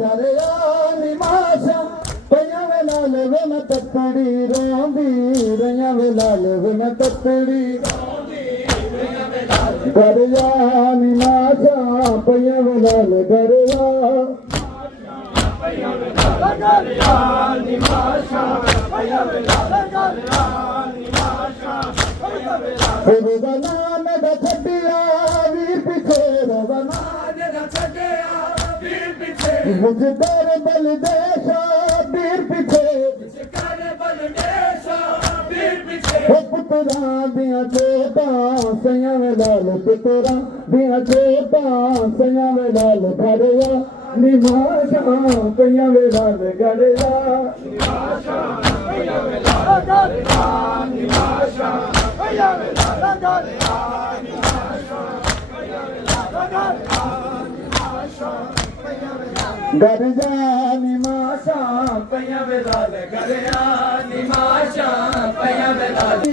घरिया निमाशा पया वे लाल वे न तकड़ी रोंदी रैया वे लाल वे न तकड़ी घरिया निमाशा पया वे लाल घरिया रोजाना मेरा छटिया वीर पीछे रोजाना मुझे कर बल देशा वीर पीछे पुत्रा दिया चोटा सैया वे लाल पुत्रा दिया चोटा सैया वे लाल घरिया निमाशा सैया वे लाल घरिया घरिया निमाशा पया वे लाल घरिया निमाशा पया वे लाल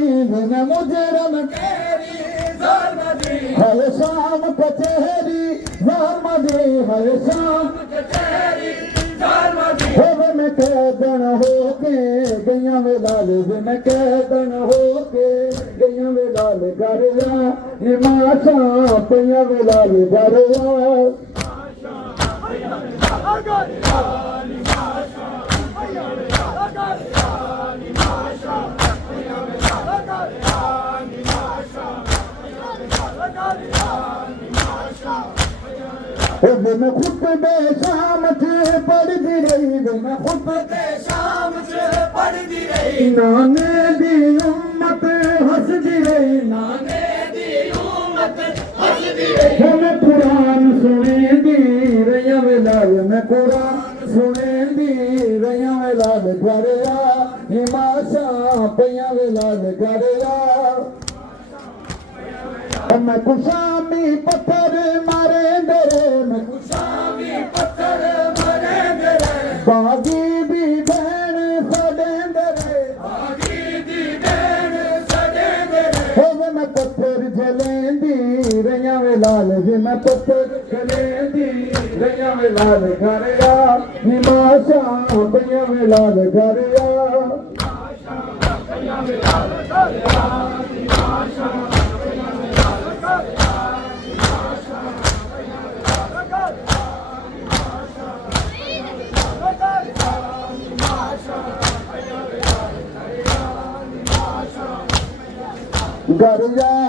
मुजरम केरी ज़ालमदी हर शाम कचहरी ज़ालमदी हर शाम कचहरी ज़ालमदी मैं कैदन होके गैया वे लाल मैं कैदन होके गैया वे लाल घरिया निमाशा पया वे लाल घरिया मैं खुद शाम से पढ़ती रही मैं खुद शाम से पढ़ती रही नाने दी उम्मत हंसती रही नाने दी उम्मत हंसती रही मैं कुरान सुने दी रैया वे लाल मैं कुरान सुने दी रैया वे लाल घरिया निमाशा पया वे लाल घरिया मैं कुशामी पत्थर मारे दरे मैं कुशामी पत्थर मारे दरे बागी दी बहन सड़े दरे बागी दी बहन सड़े दरे हो मैं पत्थर जलेंदी रैया वे लाल मैं पत्थर जलेंदी रैया वे लाल घरिया निमाशा पया वे लाल घरिया घरिया